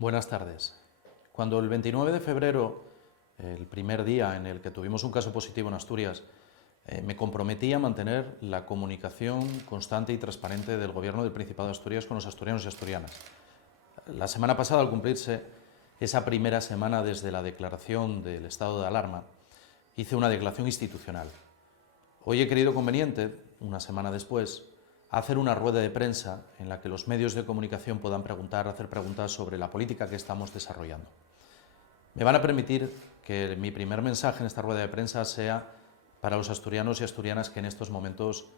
Buenas tardes. Cuando el 29 de febrero, el primer día en el que tuvimos un caso positivo en Asturias, me comprometí a mantener la comunicación constante y transparente del Gobierno del Principado de Asturias con los asturianos y asturianas. La semana pasada, al cumplirse esa primera semana desde la declaración del estado de alarma, hice una declaración institucional. Hoy he creído conveniente, una semana después, hacer una rueda de prensa en la que los medios de comunicación puedan hacer preguntas sobre la política que estamos desarrollando. Me van a permitir que mi primer mensaje en esta rueda de prensa sea para los asturianos y asturianas que en estos momentos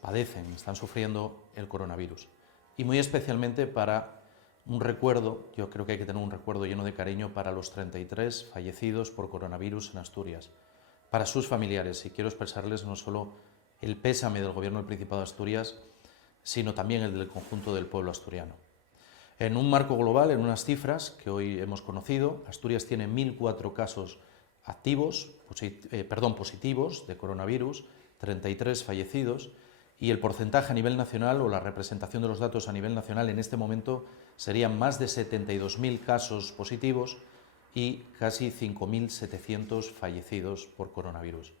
padecen, están sufriendo el coronavirus. Y muy especialmente para un recuerdo, yo creo que hay que tener un recuerdo lleno de cariño para los 33 fallecidos por coronavirus en Asturias, para sus familiares, y quiero expresarles no solo el pésame del Gobierno del Principado de Asturias, sino también el del conjunto del pueblo asturiano. En un marco global, en unas cifras que hoy hemos conocido, Asturias tiene 1.004 casos positivos de coronavirus, 33 fallecidos, y el porcentaje a nivel nacional, o la representación de los datos a nivel nacional en este momento, serían más de 72.000 casos positivos y casi 5.700 fallecidos por coronavirus.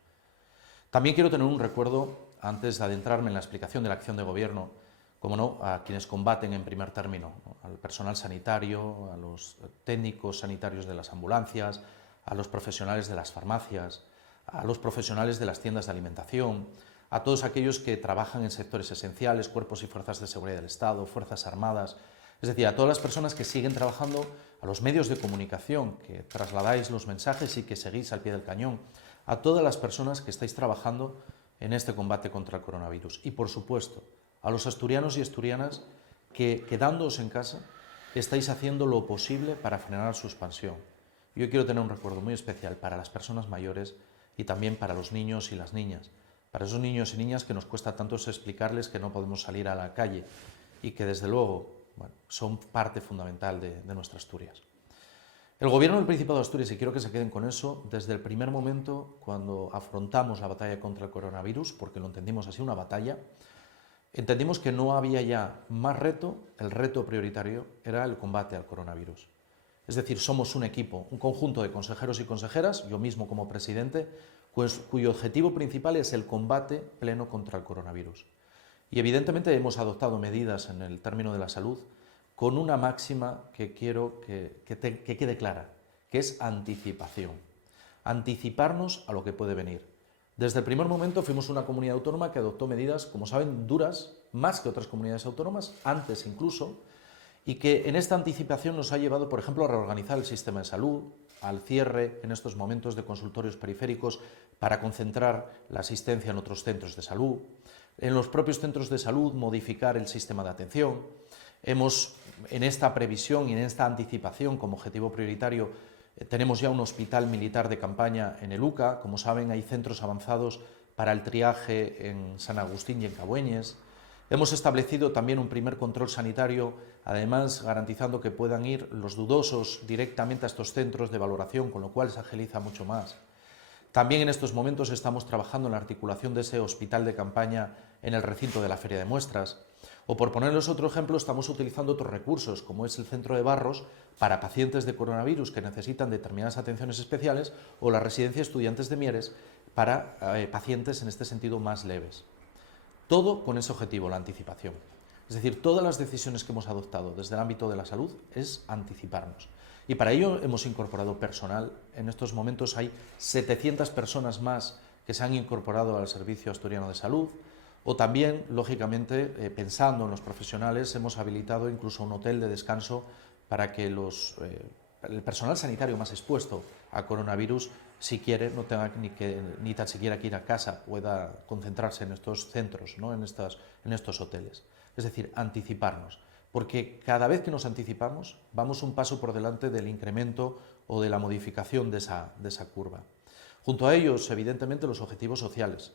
También quiero tener un recuerdo, antes de adentrarme en la explicación de la acción de gobierno, como no, a quienes combaten en primer término, ¿no? Al personal sanitario, a los técnicos sanitarios de las ambulancias, a los profesionales de las farmacias, a los profesionales de las tiendas de alimentación, a todos aquellos que trabajan en sectores esenciales, cuerpos y fuerzas de seguridad del Estado, fuerzas armadas, es decir, a todas las personas que siguen trabajando, a los medios de comunicación, que trasladáis los mensajes y que seguís al pie del cañón, a todas las personas que estáis trabajando en este combate contra el coronavirus. Y, por supuesto, a los asturianos y asturianas que, quedándoos en casa, estáis haciendo lo posible para frenar su expansión. Yo quiero tener un recuerdo muy especial para las personas mayores y también para los niños y las niñas, para esos niños y niñas que nos cuesta tanto explicarles que no podemos salir a la calle y que, desde luego, son parte fundamental de nuestra Asturias. El Gobierno del Principado de Asturias, y quiero que se queden con eso, desde el primer momento, cuando afrontamos la batalla contra el coronavirus, porque lo entendimos así, una batalla, entendimos que no había ya más reto, el reto prioritario era el combate al coronavirus. Es decir, somos un equipo, un conjunto de consejeros y consejeras, yo mismo como presidente, cuyo objetivo principal es el combate pleno contra el coronavirus. Y evidentemente hemos adoptado medidas en el término de la salud con una máxima que quiero que quede clara, que es anticipación. Anticiparnos a lo que puede venir. Desde el primer momento fuimos una comunidad autónoma que adoptó medidas, como saben, duras, más que otras comunidades autónomas, antes incluso, y que en esta anticipación nos ha llevado, por ejemplo, a reorganizar el sistema de salud, al cierre en estos momentos de consultorios periféricos para concentrar la asistencia en otros centros de salud, en los propios centros de salud modificar el sistema de atención. Hemos, en esta previsión y en esta anticipación como objetivo prioritario, tenemos ya un hospital militar de campaña en el UCA. Como saben, hay centros avanzados para el triaje en San Agustín y en Cabueñes. Hemos establecido también un primer control sanitario, además garantizando que puedan ir los dudosos directamente a estos centros de valoración, con lo cual se agiliza mucho más. También en estos momentos estamos trabajando en la articulación de ese hospital de campaña en el recinto de la Feria de Muestras. O, por ponerles otro ejemplo, estamos utilizando otros recursos, como es el centro de Barros, para pacientes de coronavirus que necesitan determinadas atenciones especiales, o la residencia de estudiantes de Mieres para pacientes en este sentido más leves. Todo con ese objetivo, la anticipación. Es decir, todas las decisiones que hemos adoptado desde el ámbito de la salud es anticiparnos. Y para ello hemos incorporado personal. En estos momentos hay 700 personas más que se han incorporado al Servicio Asturiano de Salud. O también, lógicamente, pensando en los profesionales, hemos habilitado incluso un hotel de descanso para que el personal sanitario más expuesto a coronavirus, si quiere, no tenga ni tan siquiera que ir a casa, pueda concentrarse en estos centros, ¿no? en estos hoteles. Es decir, anticiparnos, porque cada vez que nos anticipamos vamos un paso por delante del incremento o de la modificación de esa curva. Junto a ellos, evidentemente, los objetivos sociales.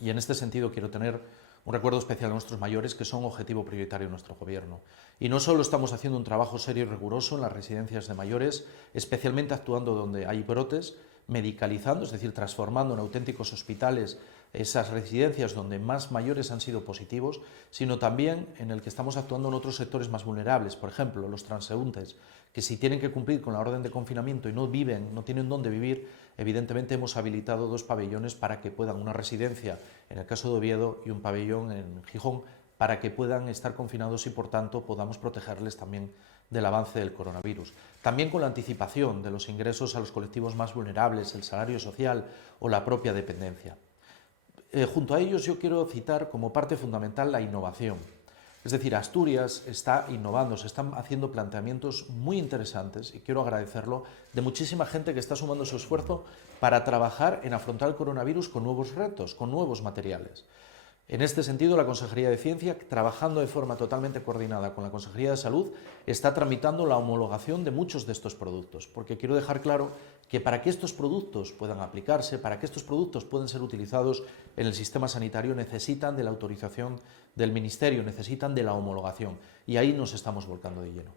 Y en este sentido quiero tener un recuerdo especial a nuestros mayores, que son objetivo prioritario de nuestro Gobierno. Y no solo estamos haciendo un trabajo serio y riguroso en las residencias de mayores, especialmente actuando donde hay brotes, medicalizando, es decir, transformando en auténticos hospitales esas residencias donde más mayores han sido positivos, sino también en el que estamos actuando en otros sectores más vulnerables, por ejemplo, los transeúntes, que si tienen que cumplir con la orden de confinamiento y no tienen dónde vivir, evidentemente hemos habilitado 2 pabellones para que puedan, una residencia en el caso de Oviedo y un pabellón en Gijón, para que puedan estar confinados y por tanto podamos protegerles también del avance del coronavirus. También con la anticipación de los ingresos a los colectivos más vulnerables, el salario social o la propia dependencia. Junto a ellos yo quiero citar como parte fundamental la innovación. Es decir, Asturias está innovando, se están haciendo planteamientos muy interesantes, y quiero agradecerlo, de muchísima gente que está sumando su esfuerzo para trabajar en afrontar el coronavirus con nuevos retos, con nuevos materiales. En este sentido, la Consejería de Ciencia, trabajando de forma totalmente coordinada con la Consejería de Salud, está tramitando la homologación de muchos de estos productos, porque quiero dejar claro que para que estos productos puedan aplicarse, para que estos productos puedan ser utilizados en el sistema sanitario, necesitan de la autorización del Ministerio, necesitan de la homologación, y ahí nos estamos volcando de lleno.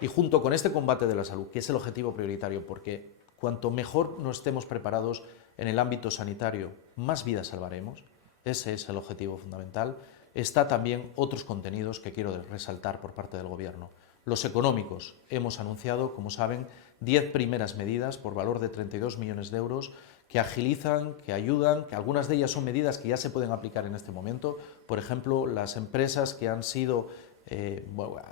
Y junto con este combate de la salud, que es el objetivo prioritario, porque cuanto mejor nos estemos preparados en el ámbito sanitario, más vidas salvaremos. Ese es el objetivo fundamental. Está también otros contenidos que quiero resaltar por parte del Gobierno. Los económicos. Hemos anunciado, como saben, 10 primeras medidas por valor de 32 millones de euros que agilizan, que ayudan, que algunas de ellas son medidas que ya se pueden aplicar en este momento. Por ejemplo, las empresas que han sido,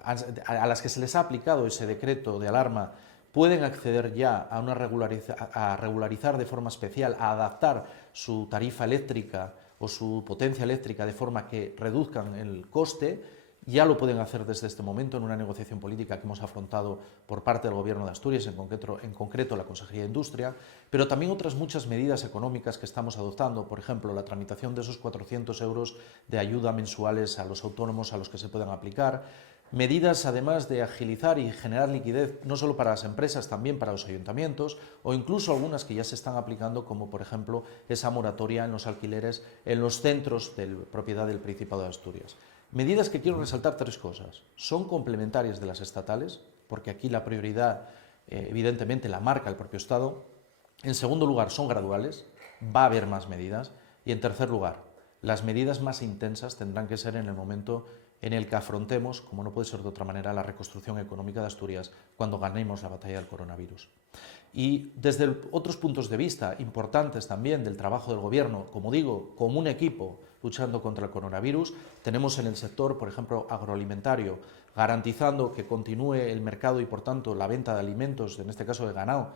a las que se les ha aplicado ese decreto de alarma, pueden acceder ya a regularizar de forma especial, a adaptar su tarifa eléctrica o su potencia eléctrica de forma que reduzcan el coste. Ya lo pueden hacer desde este momento en una negociación política que hemos afrontado por parte del Gobierno de Asturias, en concreto la Consejería de Industria, pero también otras muchas medidas económicas que estamos adoptando, por ejemplo, la tramitación de esos 400 euros de ayuda mensuales a los autónomos a los que se puedan aplicar, medidas además de agilizar y generar liquidez no solo para las empresas, también para los ayuntamientos, o incluso algunas que ya se están aplicando, como por ejemplo esa moratoria en los alquileres en los centros de propiedad del Principado de Asturias. Medidas que quiero resaltar 3 cosas. Son complementarias de las estatales, porque aquí la prioridad evidentemente la marca el propio Estado. En segundo lugar, son graduales, va a haber más medidas. Y en tercer lugar, las medidas más intensas tendrán que ser en el momento en el que afrontemos, como no puede ser de otra manera, la reconstrucción económica de Asturias cuando ganemos la batalla del coronavirus. Y desde otros puntos de vista importantes también del trabajo del Gobierno, como digo, como un equipo luchando contra el coronavirus, tenemos en el sector, por ejemplo, agroalimentario, garantizando que continúe el mercado y, por tanto, la venta de alimentos, en este caso de ganado,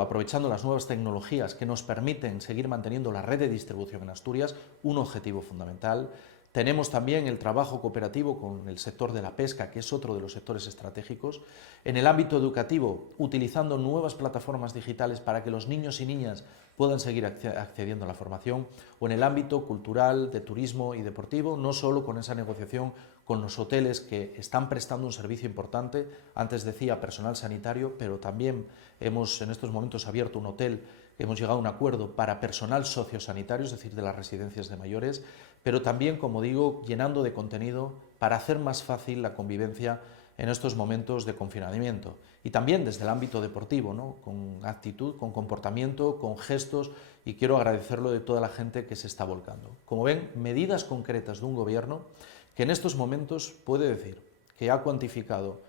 aprovechando las nuevas tecnologías que nos permiten seguir manteniendo la red de distribución en Asturias, un objetivo fundamental. Tenemos también el trabajo cooperativo con el sector de la pesca, que es otro de los sectores estratégicos. En el ámbito educativo, utilizando nuevas plataformas digitales para que los niños y niñas puedan seguir accediendo a la formación, o en el ámbito cultural, de turismo y deportivo, no solo con esa negociación con los hoteles que están prestando un servicio importante, antes decía personal sanitario, pero también hemos en estos momentos abierto un hotel, hemos llegado a un acuerdo para personal sociosanitario, es decir, de las residencias de mayores, pero también, como digo, llenando de contenido para hacer más fácil la convivencia en estos momentos de confinamiento. Y también desde el ámbito deportivo, ¿no? Con actitud, con comportamiento, con gestos, y quiero agradecerlo de toda la gente que se está volcando. Como ven, medidas concretas de un gobierno que en estos momentos puede decir que ha cuantificado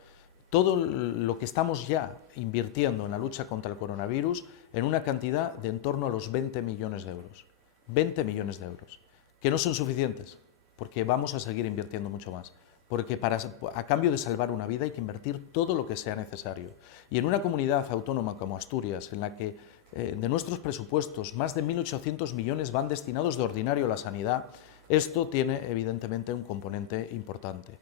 todo lo que estamos ya invirtiendo en la lucha contra el coronavirus en una cantidad de en torno a los 20 millones de euros. 20 millones de euros, que no son suficientes, porque vamos a seguir invirtiendo mucho más. Porque a cambio de salvar una vida hay que invertir todo lo que sea necesario. Y en una comunidad autónoma como Asturias, en la que de nuestros presupuestos más de 1.800 millones van destinados de ordinario a la sanidad, esto tiene evidentemente un componente importante.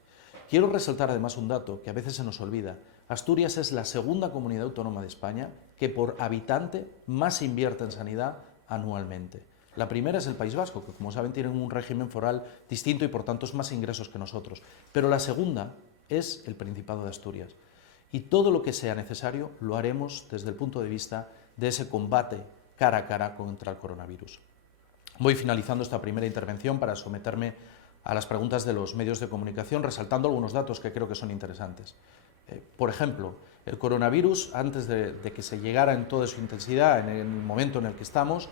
Quiero resaltar además un dato que a veces se nos olvida. Asturias es la segunda comunidad autónoma de España que por habitante más invierte en sanidad anualmente. La primera es el País Vasco, que como saben tienen un régimen foral distinto y por tanto es más ingresos que nosotros. Pero la segunda es el Principado de Asturias. Y todo lo que sea necesario lo haremos desde el punto de vista de ese combate cara a cara contra el coronavirus. Voy finalizando esta primera intervención para someterme a las preguntas de los medios de comunicación, resaltando algunos datos que creo que son interesantes. Por ejemplo, el coronavirus, antes de que se llegara en toda su intensidad, en el momento en el que estamos,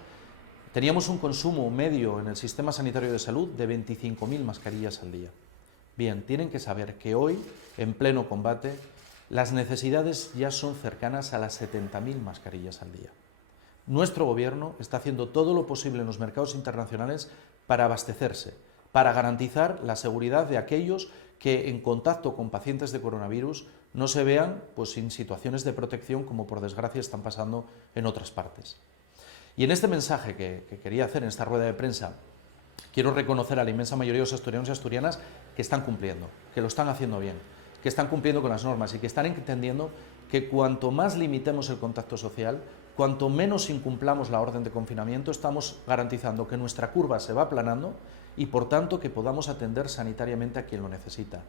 Teníamos un consumo medio en el sistema sanitario de salud de 25.000 mascarillas al día. Bien, tienen que saber que hoy, en pleno combate, las necesidades ya son cercanas a las 70.000 mascarillas al día. Nuestro gobierno está haciendo todo lo posible en los mercados internacionales para abastecerse, para garantizar la seguridad de aquellos que en contacto con pacientes de coronavirus no se vean sin situaciones de protección como por desgracia están pasando en otras partes. Y en este mensaje que quería hacer en esta rueda de prensa, quiero reconocer a la inmensa mayoría de los asturianos y asturianas que están cumpliendo, que lo están haciendo bien, que están cumpliendo con las normas y que están entendiendo que cuanto más limitemos el contacto social, cuanto menos incumplamos la orden de confinamiento, estamos garantizando que nuestra curva se va aplanando y por tanto que podamos atender sanitariamente a quien lo necesita.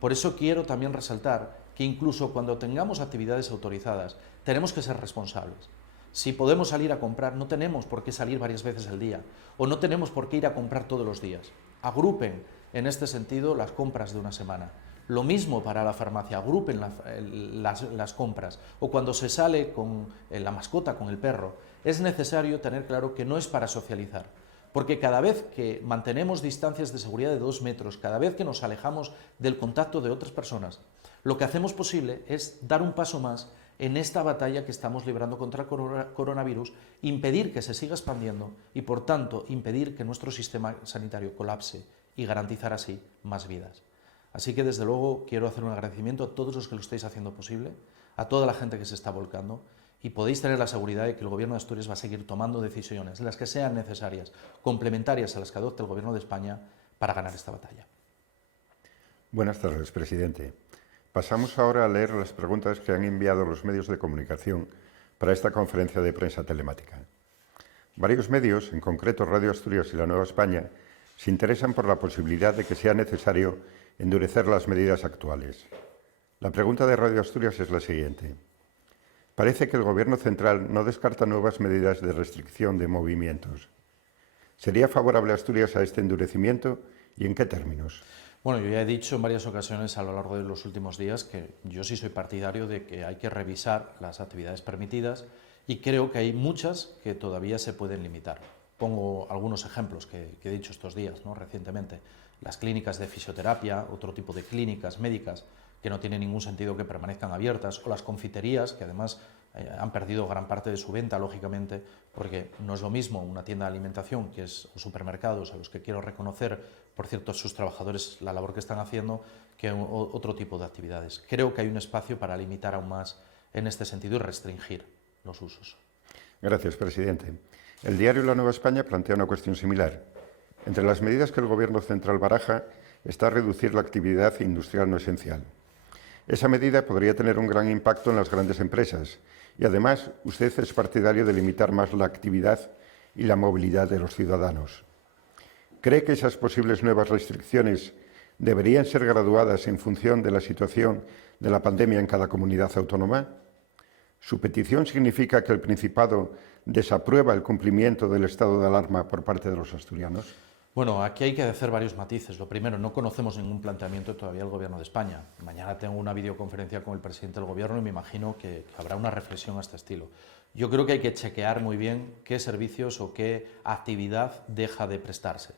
Por eso quiero también resaltar que incluso cuando tengamos actividades autorizadas, tenemos que ser responsables. Si podemos salir a comprar, no tenemos por qué salir varias veces al día o no tenemos por qué ir a comprar todos los días. Agrupen en este sentido las compras de una semana. Lo mismo para la farmacia, agrupen las compras. O cuando se sale con la mascota, con el perro, es necesario tener claro que no es para socializar. Porque cada vez que mantenemos distancias de seguridad de 2 metros, cada vez que nos alejamos del contacto de otras personas, lo que hacemos posible es dar un paso más en esta batalla que estamos librando contra el coronavirus, impedir que se siga expandiendo y, por tanto, impedir que nuestro sistema sanitario colapse y garantizar así más vidas. Así que, desde luego, quiero hacer un agradecimiento a todos los que lo estáis haciendo posible, a toda la gente que se está volcando, y podéis tener la seguridad de que el Gobierno de Asturias va a seguir tomando decisiones, las que sean necesarias, complementarias a las que adopte el Gobierno de España, para ganar esta batalla. Buenas tardes, presidente. Pasamos ahora a leer las preguntas que han enviado los medios de comunicación para esta conferencia de prensa telemática. Varios medios, en concreto Radio Asturias y La Nueva España, se interesan por la posibilidad de que sea necesario endurecer las medidas actuales. La pregunta de Radio Asturias es la siguiente. Parece que el Gobierno central no descarta nuevas medidas de restricción de movimientos. ¿Sería favorable a Asturias a este endurecimiento y en qué términos? Bueno, yo ya he dicho en varias ocasiones a lo largo de los últimos días que yo sí soy partidario de que hay que revisar las actividades permitidas y creo que hay muchas que todavía se pueden limitar. Pongo algunos ejemplos que he dicho estos días, recientemente. Las clínicas de fisioterapia, otro tipo de clínicas médicas que no tiene ningún sentido que permanezcan abiertas, o las confiterías, que además han perdido gran parte de su venta, lógicamente, porque no es lo mismo una tienda de alimentación, que es o supermercados, a los que quiero reconocer, por cierto, a sus trabajadores la labor que están haciendo, que otro tipo de actividades. Creo que hay un espacio para limitar aún más en este sentido y restringir los usos. Gracias, presidente. El diario La Nueva España plantea una cuestión similar. Entre las medidas que el Gobierno central baraja está reducir la actividad industrial no esencial. Esa medida podría tener un gran impacto en las grandes empresas y, además, usted es partidario de limitar más la actividad y la movilidad de los ciudadanos. ¿Cree que esas posibles nuevas restricciones deberían ser graduadas en función de la situación de la pandemia en cada comunidad autónoma? ¿Su petición significa que el Principado desaprueba el cumplimiento del estado de alarma por parte de los asturianos? Bueno, aquí hay que hacer varios matices. Lo primero, no conocemos ningún planteamiento todavía del Gobierno de España. Mañana tengo una videoconferencia con el presidente del Gobierno y me imagino que habrá una reflexión a este estilo. Yo creo que hay que chequear muy bien qué servicios o qué actividad deja de prestarse.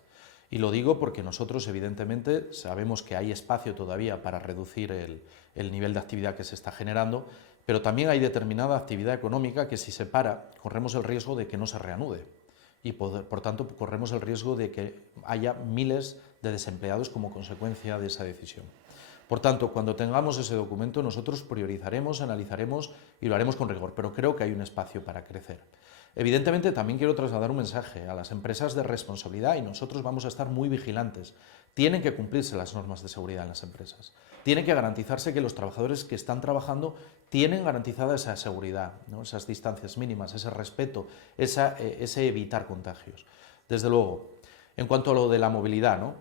Y lo digo porque nosotros, evidentemente, sabemos que hay espacio todavía para reducir el nivel de actividad que se está generando, pero también hay determinada actividad económica que, si se para, corremos el riesgo de que no se reanude. Y por tanto corremos el riesgo de que haya miles de desempleados como consecuencia de esa decisión. Por tanto, cuando tengamos ese documento, nosotros priorizaremos, analizaremos y lo haremos con rigor, pero creo que hay un espacio para crecer. Evidentemente, también quiero trasladar un mensaje a las empresas de responsabilidad y nosotros vamos a estar muy vigilantes. Tienen que cumplirse las normas de seguridad en las empresas. Tiene que garantizarse que los trabajadores que están trabajando tienen garantizada esa seguridad, esas distancias mínimas, ese respeto, ese evitar contagios. Desde luego, en cuanto a lo de la movilidad,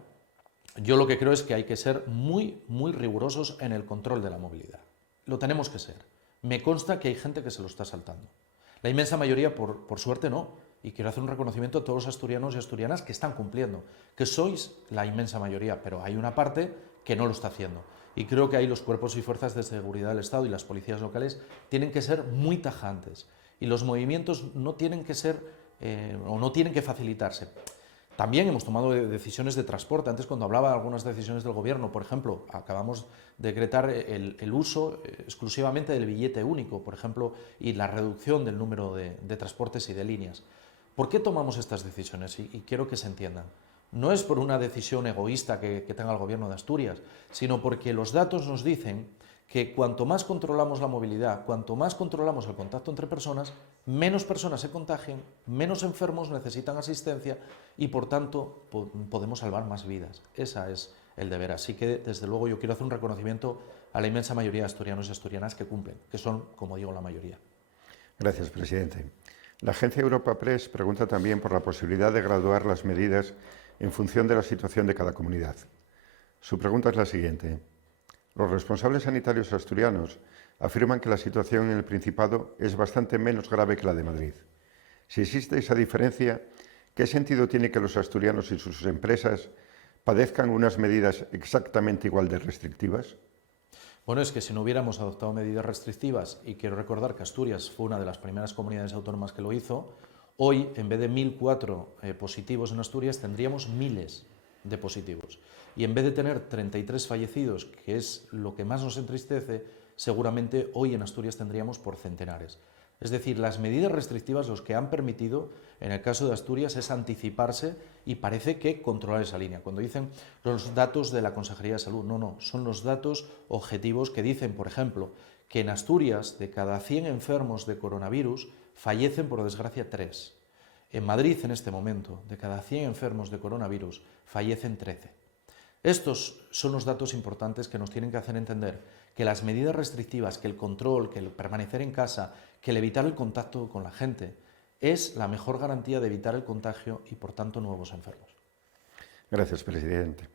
yo lo que creo es que hay que ser muy, muy rigurosos en el control de la movilidad. Lo tenemos que ser. Me consta que hay gente que se lo está saltando. La inmensa mayoría, por suerte, no. Y quiero hacer un reconocimiento a todos los asturianos y asturianas que están cumpliendo, que sois la inmensa mayoría, pero hay una parte que no lo está haciendo. Y creo que ahí los cuerpos y fuerzas de seguridad del Estado y las policías locales tienen que ser muy tajantes. Y los movimientos no tienen que ser o no tienen que facilitarse. También hemos tomado decisiones de transporte. Antes, cuando hablaba de algunas decisiones del Gobierno, por ejemplo, acabamos de decretar el uso exclusivamente del billete único, por ejemplo, y la reducción del número de transportes y de líneas. ¿Por qué tomamos estas decisiones? Y quiero que se entiendan. No es por una decisión egoísta que tenga el Gobierno de Asturias, sino porque los datos nos dicen que cuanto más controlamos la movilidad, cuanto más controlamos el contacto entre personas, menos personas se contagian, menos enfermos necesitan asistencia y, por tanto, podemos salvar más vidas. Ese es el deber. Así que, desde luego, yo quiero hacer un reconocimiento a la inmensa mayoría de asturianos y asturianas que cumplen, que son, como digo, la mayoría. Gracias, presidente. La agencia Europa Press pregunta también por la posibilidad de graduar las medidas en función de la situación de cada comunidad. Su pregunta es la siguiente. Los responsables sanitarios asturianos afirman que la situación en el Principado es bastante menos grave que la de Madrid. Si existe esa diferencia, ¿qué sentido tiene que los asturianos y sus empresas padezcan unas medidas exactamente igual de restrictivas? Bueno, es que si no hubiéramos adoptado medidas restrictivas, y quiero recordar que Asturias fue una de las primeras comunidades autónomas que lo hizo, hoy, en vez de 1.004 positivos en Asturias, tendríamos miles de positivos. Y en vez de tener 33 fallecidos, que es lo que más nos entristece, seguramente hoy en Asturias tendríamos por centenares. Es decir, las medidas restrictivas los que han permitido, en el caso de Asturias, es anticiparse y parece que controlar esa línea. Cuando dicen los datos de la Consejería de Salud, no, son los datos objetivos que dicen, por ejemplo, que en Asturias, de cada 100 enfermos de coronavirus, fallecen, por desgracia, 3. En Madrid, en este momento, de cada 100 enfermos de coronavirus, fallecen 13. Estos son los datos importantes que nos tienen que hacer entender que las medidas restrictivas, que el control, que el permanecer en casa, que el evitar el contacto con la gente, es la mejor garantía de evitar el contagio y, por tanto, nuevos enfermos. Gracias, presidente.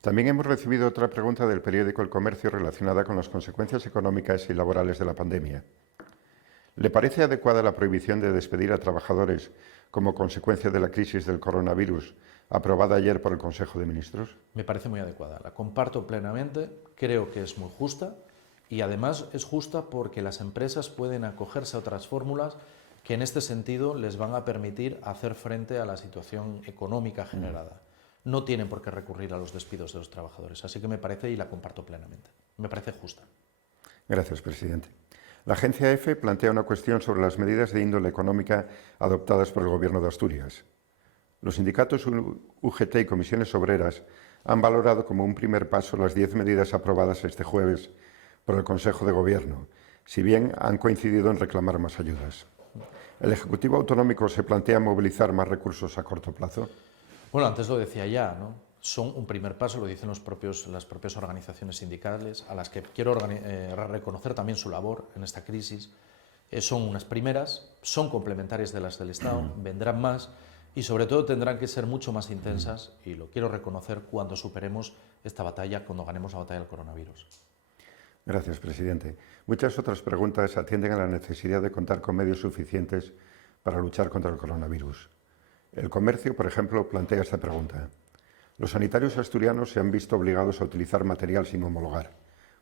También hemos recibido otra pregunta del periódico El Comercio relacionada con las consecuencias económicas y laborales de la pandemia. ¿Le parece adecuada la prohibición de despedir a trabajadores como consecuencia de la crisis del coronavirus aprobada ayer por el Consejo de Ministros? Me parece muy adecuada, la comparto plenamente, creo que es muy justa y además es justa porque las empresas pueden acogerse a otras fórmulas que en este sentido les van a permitir hacer frente a la situación económica generada. No tienen por qué recurrir a los despidos de los trabajadores, así que me parece, y la comparto plenamente, me parece justa. Gracias, presidente. La agencia EFE plantea una cuestión sobre las medidas de índole económica adoptadas por el Gobierno de Asturias. Los sindicatos UGT y comisiones obreras han valorado como un primer paso las 10 medidas aprobadas este jueves por el Consejo de Gobierno, si bien han coincidido en reclamar más ayudas. ¿El Ejecutivo Autonómico se plantea movilizar más recursos a corto plazo? Bueno, antes lo decía ya, ¿no? Son un primer paso, lo dicen las propias organizaciones sindicales, a las que quiero reconocer también su labor en esta crisis. Son unas primeras, son complementarias de las del Estado, vendrán más y sobre todo tendrán que ser mucho más intensas, y lo quiero reconocer, cuando superemos esta batalla, cuando ganemos la batalla del coronavirus. Gracias, presidente. Muchas otras preguntas atienden a la necesidad de contar con medios suficientes para luchar contra el coronavirus. El Comercio, por ejemplo, plantea esta pregunta. Los sanitarios asturianos se han visto obligados a utilizar material sin homologar.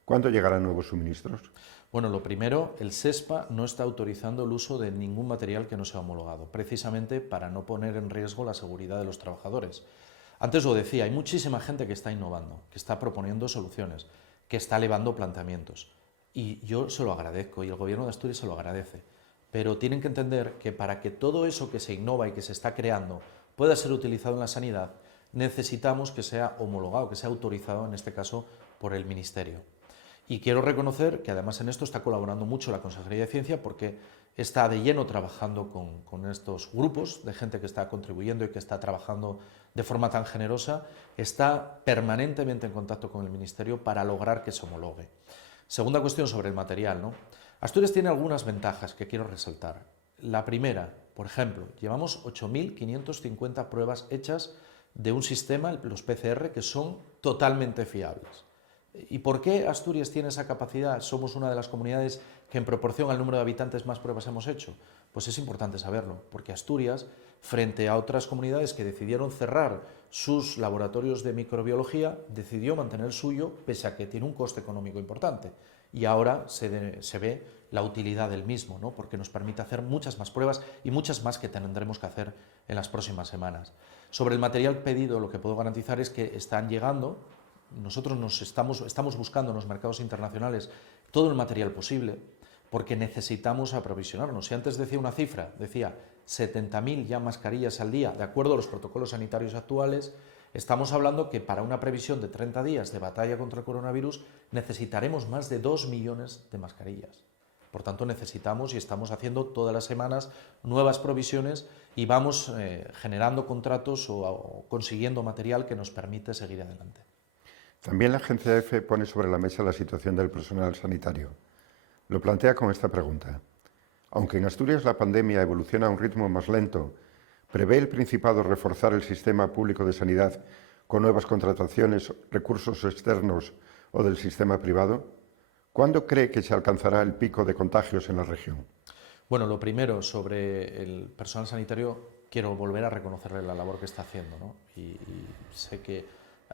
¿Cuándo llegarán nuevos suministros? Bueno, lo primero, el SESPA no está autorizando el uso de ningún material que no sea homologado, precisamente para no poner en riesgo la seguridad de los trabajadores. Antes lo decía, hay muchísima gente que está innovando, que está proponiendo soluciones, que está elevando planteamientos. Y yo se lo agradezco, y el Gobierno de Asturias se lo agradece. Pero tienen que entender que para que todo eso que se innova y que se está creando pueda ser utilizado en la sanidad, necesitamos que sea homologado, que sea autorizado, en este caso, por el Ministerio. Y quiero reconocer que además en esto está colaborando mucho la Consejería de Ciencia, porque está de lleno trabajando con estos grupos de gente que está contribuyendo y que está trabajando de forma tan generosa, está permanentemente en contacto con el Ministerio para lograr que se homologue. Segunda cuestión sobre el material, ¿no? Asturias tiene algunas ventajas que quiero resaltar. La primera, por ejemplo, llevamos 8.550 pruebas hechas de un sistema, los PCR, que son totalmente fiables. ¿Y por qué Asturias tiene esa capacidad? Somos una de las comunidades que en proporción al número de habitantes más pruebas hemos hecho. Pues es importante saberlo, porque Asturias, frente a otras comunidades que decidieron cerrar sus laboratorios de microbiología, decidió mantener el suyo, pese a que tiene un coste económico importante. y ahora se ve la utilidad del mismo, ¿no? Porque nos permite hacer muchas más pruebas y muchas más que tendremos que hacer en las próximas semanas. Sobre el material pedido, lo que puedo garantizar es que están llegando. Nosotros estamos buscando en los mercados internacionales todo el material posible, porque necesitamos aprovisionarnos. Si antes decía una cifra, decía 70.000 ya mascarillas al día, de acuerdo a los protocolos sanitarios actuales, estamos hablando que para una previsión de 30 días de batalla contra el coronavirus necesitaremos más de 2 millones de mascarillas. Por tanto, necesitamos y estamos haciendo todas las semanas nuevas provisiones y vamos generando contratos o consiguiendo material que nos permite seguir adelante. También la agencia EFE pone sobre la mesa la situación del personal sanitario. Lo plantea con esta pregunta. Aunque en Asturias la pandemia evoluciona a un ritmo más lento, ¿prevé el Principado reforzar el sistema público de sanidad con nuevas contrataciones, recursos externos o del sistema privado? ¿Cuándo cree que se alcanzará el pico de contagios en la región? Bueno, lo primero, sobre el personal sanitario, quiero volver a reconocerle la labor que está haciendo, ¿no? Y sé que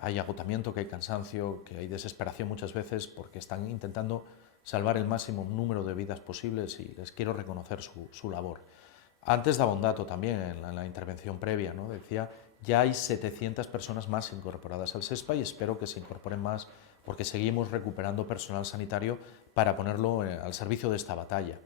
hay agotamiento, que hay cansancio, que hay desesperación muchas veces porque están intentando salvar el máximo número de vidas posibles y les quiero reconocer su labor. Antes daba un dato también en la intervención previa, ¿no? Decía, ya hay 700 personas más incorporadas al SESPA y espero que se incorporen más porque seguimos recuperando personal sanitario para ponerlo al servicio de esta batalla.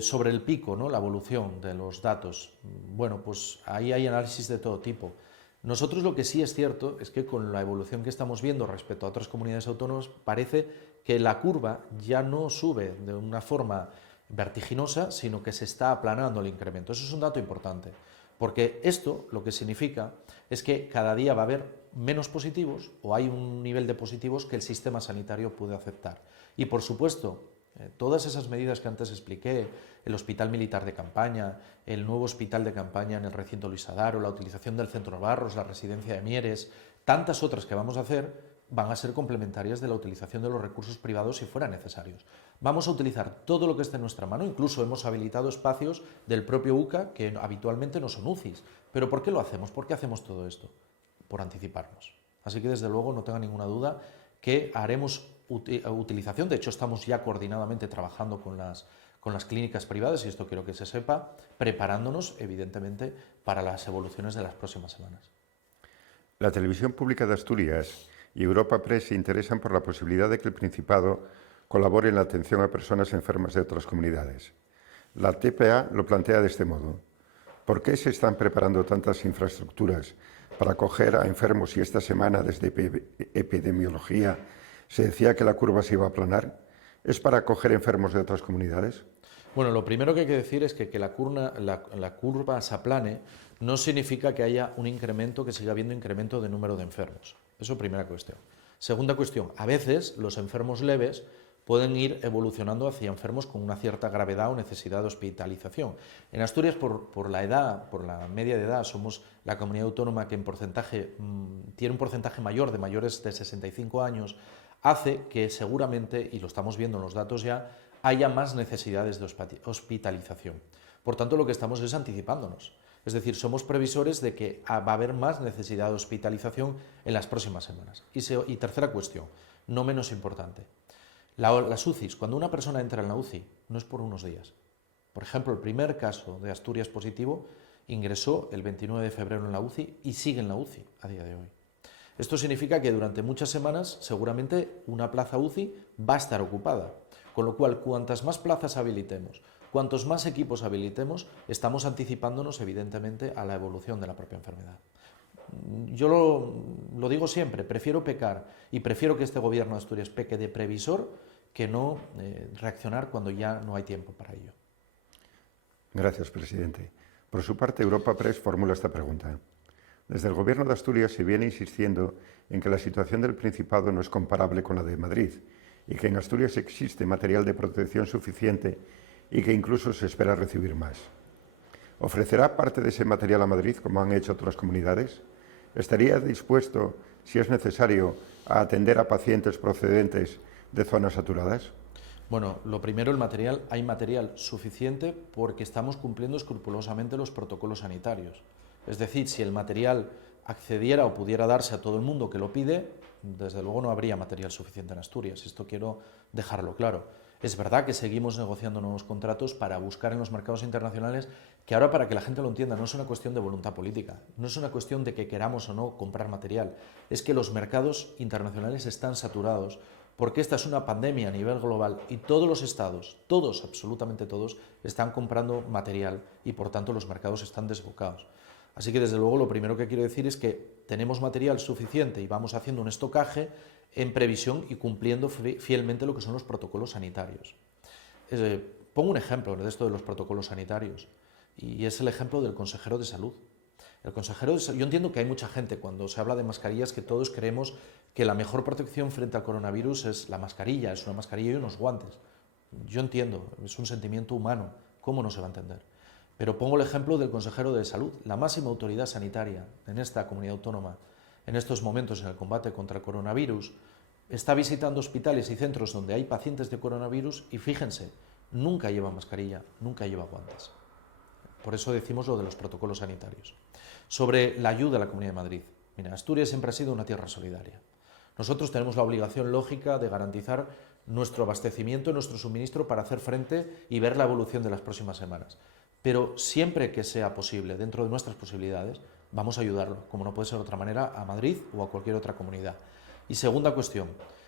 Sobre el pico, ¿no? La evolución de los datos, bueno, pues ahí hay análisis de todo tipo. Nosotros lo que sí es cierto es que con la evolución que estamos viendo respecto a otras comunidades autónomas parece que la curva ya no sube de una forma vertiginosa, sino que se está aplanando el incremento. Eso es un dato importante, porque esto lo que significa es que cada día va a haber menos positivos o hay un nivel de positivos que el sistema sanitario puede aceptar. Y por supuesto, todas esas medidas que antes expliqué, el hospital militar de campaña, el nuevo hospital de campaña en el recinto Luis Adaro, la utilización del centro Barros, la residencia de Mieres, tantas otras que vamos a hacer, van a ser complementarias de la utilización de los recursos privados si fueran necesarios. Vamos a utilizar todo lo que esté en nuestra mano, incluso hemos habilitado espacios del propio UCA que habitualmente no son UCIs. ¿Pero por qué lo hacemos? ¿Por qué hacemos todo esto? Por anticiparnos. Así que desde luego no tenga ninguna duda que haremos utilización, de hecho estamos ya coordinadamente trabajando con las clínicas privadas, y esto quiero que se sepa, preparándonos evidentemente para las evoluciones de las próximas semanas. La Televisión Pública de Asturias y Europa Press se interesan por la posibilidad de que el Principado colabore en la atención a personas enfermas de otras comunidades. La TPA lo plantea de este modo. ¿Por qué se están preparando tantas infraestructuras para acoger a enfermos si esta semana desde epidemiología se decía que la curva se iba a aplanar? ¿Es para acoger enfermos de otras comunidades? Bueno, lo primero que hay que decir es que la curva se aplane no significa que haya un incremento, que siga habiendo incremento de número de enfermos. Eso primera cuestión. Segunda cuestión, a veces los enfermos leves pueden ir evolucionando hacia enfermos con una cierta gravedad o necesidad de hospitalización. En Asturias, por la edad, por la media de edad, somos la comunidad autónoma que en porcentaje tiene un porcentaje mayor de mayores de 65 años, hace que seguramente, y lo estamos viendo en los datos ya, haya más necesidades de hospitalización. Por tanto, lo que estamos es anticipándonos. Es decir, somos previsores de que va a haber más necesidad de hospitalización en las próximas semanas. Y tercera cuestión, no menos importante. Las UCIs, cuando una persona entra en la UCI, no es por unos días. Por ejemplo, el primer caso de Asturias positivo ingresó el 29 de febrero en la UCI y sigue en la UCI a día de hoy. Esto significa que durante muchas semanas seguramente una plaza UCI va a estar ocupada, con lo cual cuantas más plazas habilitemos, cuantos más equipos habilitemos, estamos anticipándonos evidentemente a la evolución de la propia enfermedad. Yo lo digo siempre, prefiero pecar y prefiero que este gobierno de Asturias peque de previsor que no reaccionar cuando ya no hay tiempo para ello. Gracias, presidente. Por su parte, Europa Press formula esta pregunta. Desde el Gobierno de Asturias se viene insistiendo en que la situación del Principado no es comparable con la de Madrid y que en Asturias existe material de protección suficiente y que incluso se espera recibir más. ¿Ofrecerá parte de ese material a Madrid como han hecho otras comunidades? ¿Estaría dispuesto, si es necesario, a atender a pacientes procedentes de zonas saturadas? Bueno, lo primero, hay material suficiente porque estamos cumpliendo escrupulosamente los protocolos sanitarios. Es decir, si el material accediera o pudiera darse a todo el mundo que lo pide, desde luego no habría material suficiente en Asturias. Esto quiero dejarlo claro. Es verdad que seguimos negociando nuevos contratos para buscar en los mercados internacionales, que ahora, para que la gente lo entienda, no es una cuestión de voluntad política, no es una cuestión de que queramos o no comprar material, es que los mercados internacionales están saturados porque esta es una pandemia a nivel global y todos los estados, todos, absolutamente todos, están comprando material y por tanto los mercados están desbocados. Así que desde luego lo primero que quiero decir es que tenemos material suficiente y vamos haciendo un estocaje en previsión y cumpliendo fielmente lo que son los protocolos sanitarios. Pongo un ejemplo de esto de los protocolos sanitarios y es el ejemplo del consejero de salud. Yo entiendo que hay mucha gente, cuando se habla de mascarillas, que todos creemos que la mejor protección frente al coronavirus es la mascarilla, es una mascarilla y unos guantes. Yo entiendo, es un sentimiento humano, ¿cómo no se va a entender? Pero pongo el ejemplo del consejero de salud, la máxima autoridad sanitaria en esta comunidad autónoma, en estos momentos en el combate contra el coronavirus, está visitando hospitales y centros donde hay pacientes de coronavirus y fíjense, nunca lleva mascarilla, nunca lleva guantes. Por eso decimos lo de los protocolos sanitarios. Sobre la ayuda a la Comunidad de Madrid. Mira, Asturias siempre ha sido una tierra solidaria. Nosotros tenemos la obligación lógica de garantizar nuestro abastecimiento, nuestro suministro para hacer frente y ver la evolución de las próximas semanas. Pero siempre que sea posible, dentro de nuestras posibilidades, vamos a ayudarlo, como no puede ser de otra manera, a Madrid o a cualquier otra comunidad. Y segunda cuestión,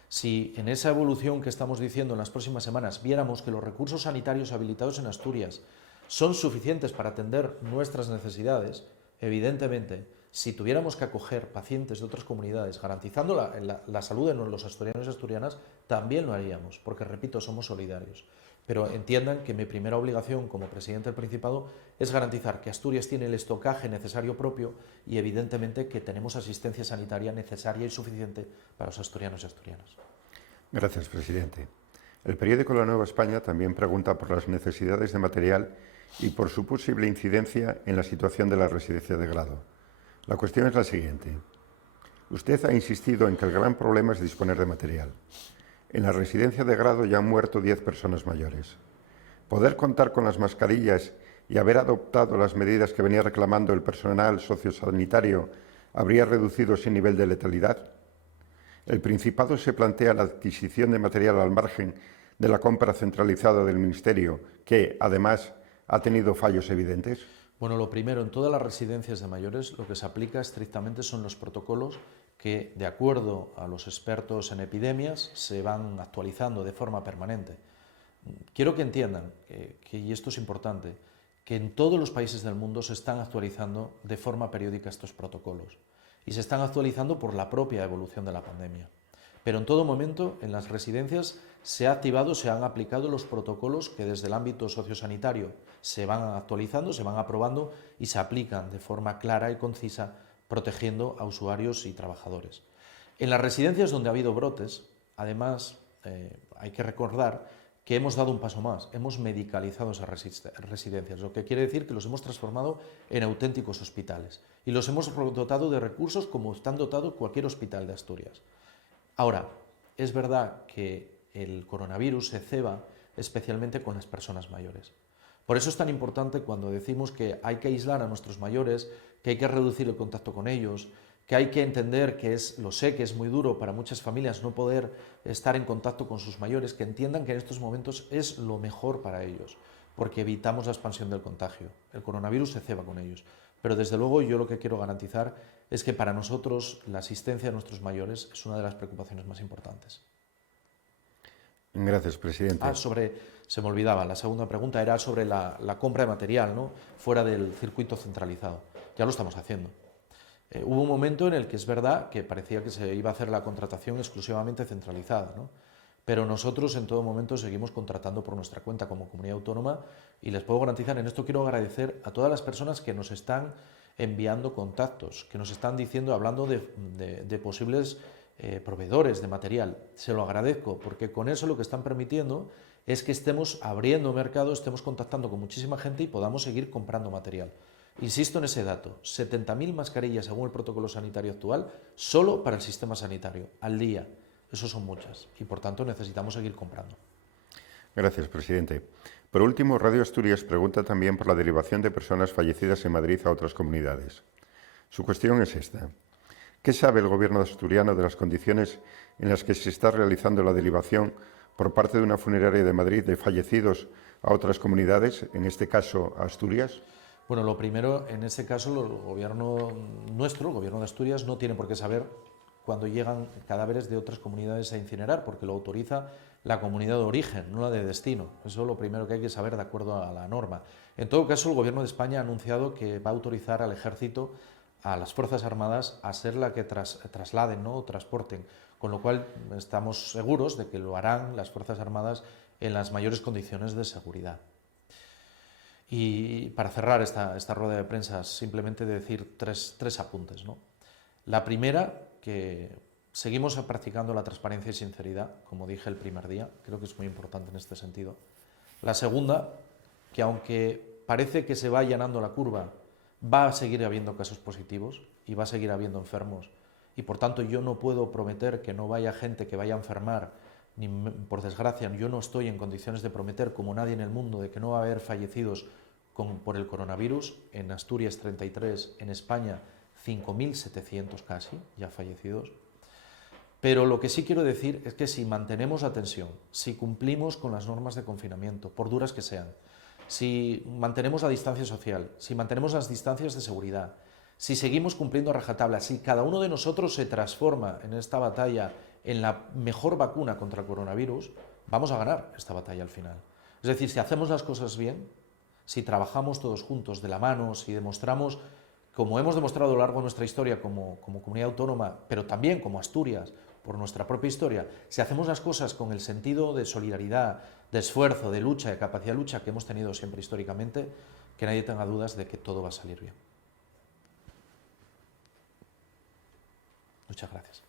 si en esa evolución que estamos diciendo en las próximas semanas viéramos que los recursos sanitarios habilitados en Asturias son suficientes para atender nuestras necesidades, evidentemente, si tuviéramos que acoger pacientes de otras comunidades garantizando la salud de los asturianos y asturianas, también lo haríamos, porque, repito, somos solidarios. Pero entiendan que mi primera obligación como presidente del Principado es garantizar que Asturias tiene el estocaje necesario propio y, evidentemente, que tenemos asistencia sanitaria necesaria y suficiente para los asturianos y asturianas. Gracias, presidente. El periódico La Nueva España también pregunta por las necesidades de material y por su posible incidencia en la situación de la residencia de grado. La cuestión es la siguiente. Usted ha insistido en que el gran problema es disponer de material. En la residencia de grado ya han muerto 10 personas mayores. Poder contar con las mascarillas y haber adoptado las medidas que venía reclamando el personal sociosanitario habría reducido ese nivel de letalidad. El Principado se plantea la adquisición de material al margen de la compra centralizada del Ministerio, que, además, ha tenido fallos evidentes. Bueno, lo primero, en todas las residencias de mayores lo que se aplica estrictamente son los protocolos que, de acuerdo a los expertos en epidemias, se van actualizando de forma permanente. Quiero que entiendan, y esto es importante, que en todos los países del mundo se están actualizando de forma periódica estos protocolos y se están actualizando por la propia evolución de la pandemia. Pero en todo momento, en las residencias se han aplicado los protocolos que desde el ámbito sociosanitario se van actualizando, se van aprobando y se aplican de forma clara y concisa, protegiendo a usuarios y trabajadores. En las residencias donde ha habido brotes, además, hay que recordar que hemos dado un paso más, hemos medicalizado esas residencias, lo que quiere decir que los hemos transformado en auténticos hospitales y los hemos dotado de recursos como están dotados cualquier hospital de Asturias. Ahora, es verdad que el coronavirus se ceba especialmente con las personas mayores. Por eso es tan importante cuando decimos que hay que aislar a nuestros mayores, que hay que reducir el contacto con ellos, que hay que entender que lo sé que es muy duro para muchas familias no poder estar en contacto con sus mayores, que entiendan que en estos momentos es lo mejor para ellos, porque evitamos la expansión del contagio. El coronavirus se ceba con ellos. Pero desde luego yo lo que quiero garantizar es que para nosotros la asistencia a nuestros mayores es una de las preocupaciones más importantes. Gracias, presidente. Se me olvidaba, la segunda pregunta era sobre la compra de material, ¿no?, fuera del circuito centralizado. Ya lo estamos haciendo. Hubo un momento en el que es verdad que parecía que se iba a hacer la contratación exclusivamente centralizada, ¿no? Pero nosotros en todo momento seguimos contratando por nuestra cuenta como comunidad autónoma y les puedo garantizar, en esto quiero agradecer a todas las personas que nos están enviando contactos, que nos están diciendo, hablando de posibles proveedores de material. Se lo agradezco porque con eso lo que están permitiendo es que estemos abriendo mercado, estemos contactando con muchísima gente y podamos seguir comprando material. Insisto en ese dato, 70.000 mascarillas según el protocolo sanitario actual, solo para el sistema sanitario, al día. Eso son muchas y, por tanto, necesitamos seguir comprando. Gracias, presidente. Por último, Radio Asturias pregunta también por la derivación de personas fallecidas en Madrid a otras comunidades. Su cuestión es esta. ¿Qué sabe el Gobierno asturiano de las condiciones en las que se está realizando la derivación por parte de una funeraria de Madrid de fallecidos a otras comunidades, en este caso a Asturias? Bueno, lo primero, en ese caso, el gobierno nuestro, el gobierno de Asturias, no tiene por qué saber cuando llegan cadáveres de otras comunidades a incinerar, porque lo autoriza la comunidad de origen, no la de destino. Eso es lo primero que hay que saber de acuerdo a la norma. En todo caso, el Gobierno de España ha anunciado que va a autorizar al Ejército, a las Fuerzas Armadas, a ser la que trasladen, ¿no?, o transporten, con lo cual estamos seguros de que lo harán las Fuerzas Armadas en las mayores condiciones de seguridad. Y para cerrar esta rueda de prensa, simplemente decir tres apuntes, ¿no? La primera, que seguimos practicando la transparencia y sinceridad, como dije el primer día, creo que es muy importante en este sentido. La segunda, que aunque parece que se va allanando la curva, va a seguir habiendo casos positivos y va a seguir habiendo enfermos, y por tanto yo no puedo prometer que no vaya gente que vaya a enfermar, ni por desgracia yo no estoy en condiciones de prometer, como nadie en el mundo, de que no va a haber fallecidos por el coronavirus. En Asturias 33, en España 5.700 casi ya fallecidos. Pero lo que sí quiero decir es que si mantenemos la tensión, si cumplimos con las normas de confinamiento, por duras que sean, si mantenemos la distancia social, si mantenemos las distancias de seguridad, si seguimos cumpliendo a rajatabla, si cada uno de nosotros se transforma en esta batalla en la mejor vacuna contra el coronavirus, vamos a ganar esta batalla al final. Es decir, si hacemos las cosas bien, si trabajamos todos juntos de la mano, si demostramos, como hemos demostrado a lo largo de nuestra historia como comunidad autónoma, pero también como Asturias, por nuestra propia historia, si hacemos las cosas con el sentido de solidaridad, de esfuerzo, de lucha, de capacidad de lucha que hemos tenido siempre históricamente, que nadie tenga dudas de que todo va a salir bien. Muchas gracias.